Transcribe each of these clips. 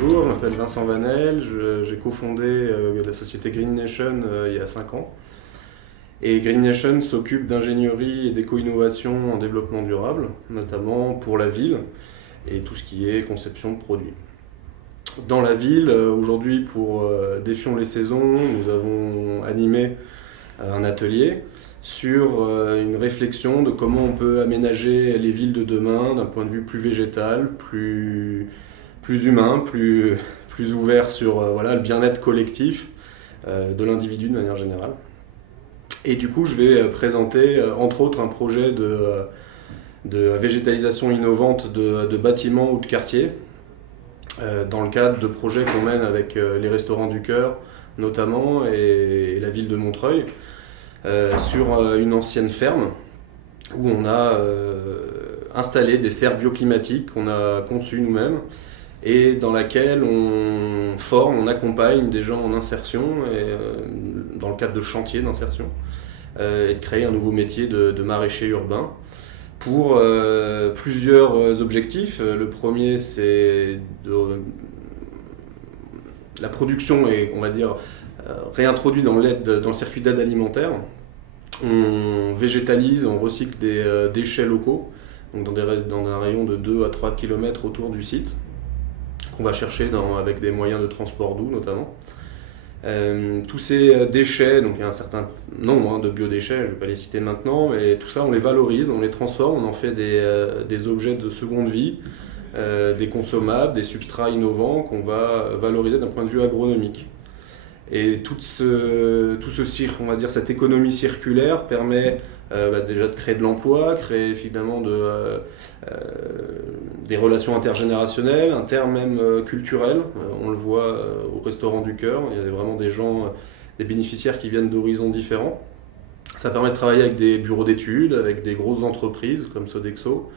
Bonjour, je m'appelle Vincent Vanel, j'ai cofondé la société Green Nation il y a 5 ans. Et Green Nation s'occupe d'ingénierie et d'éco-innovation en développement durable, notamment pour la ville et tout ce qui est conception de produits. Dans la ville, aujourd'hui pour Défions les saisons, nous avons animé un atelier sur une réflexion de comment on peut aménager les villes de demain d'un point de vue plus végétal, plus humain, plus ouvert sur le bien-être collectif de l'individu de manière générale. Et du coup, je vais présenter entre autres un projet de végétalisation innovante de bâtiments ou de quartiers dans le cadre de projets qu'on mène avec les Restaurants du Cœur notamment et la ville de Montreuil sur une ancienne ferme où on a installé des serres bioclimatiques qu'on a conçues nous-mêmes et dans laquelle on forme, on accompagne des gens en insertion, dans le cadre de chantiers d'insertion, et de créer un nouveau métier de maraîcher urbain pour plusieurs objectifs. Le premier, c'est la production est, on va dire, réintroduite dans le circuit d'aide alimentaire. On végétalise, on recycle des déchets locaux, donc dans un rayon de 2 à 3 km autour du site, qu'on va chercher avec des moyens de transport doux notamment. Tous ces déchets, donc il y a un certain nombre de biodéchets, je ne vais pas les citer maintenant, mais tout ça on les valorise, on les transforme, on en fait des objets de seconde vie, des consommables, des substrats innovants qu'on va valoriser d'un point de vue agronomique. Et on va dire, cette économie circulaire permet déjà de créer de l'emploi, créer finalement des relations intergénérationnelles, même culturelles. On le voit au Restaurant du Cœur, il y a vraiment des gens, des bénéficiaires qui viennent d'horizons différents. Ça permet de travailler avec des bureaux d'études, avec des grosses entreprises comme Sodexo,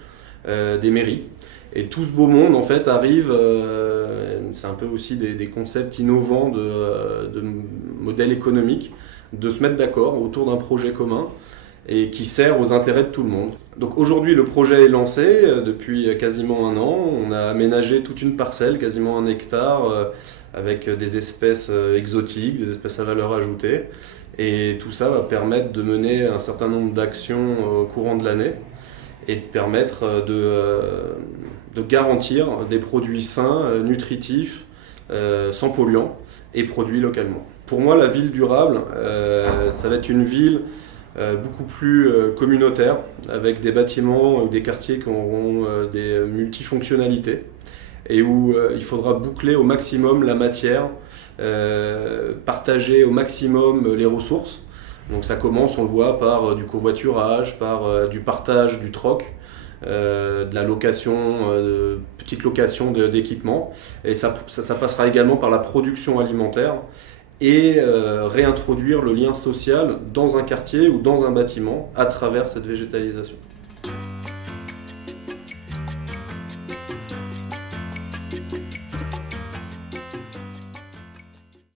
des mairies. Et tout ce beau monde en fait arrive, c'est un peu aussi des concepts innovants de modèles économiques, de se mettre d'accord autour d'un projet commun et qui sert aux intérêts de tout le monde. Donc aujourd'hui le projet est lancé depuis quasiment 1 an, on a aménagé toute une parcelle, quasiment 1 hectare, avec des espèces exotiques, des espèces à valeur ajoutée. Et tout ça va permettre de mener un certain nombre d'actions au courant de l'année et de permettre de garantir des produits sains, nutritifs, sans polluants et produits localement. Pour moi, la ville durable, ça va être une ville beaucoup plus communautaire, avec des bâtiments ou des quartiers qui auront des multifonctionnalités et où il faudra boucler au maximum la matière, partager au maximum les ressources. Donc ça commence, on le voit, par du covoiturage, par du partage du troc, de la location, petite location d'équipements. Et ça passera également par la production alimentaire et réintroduire le lien social dans un quartier ou dans un bâtiment à travers cette végétalisation.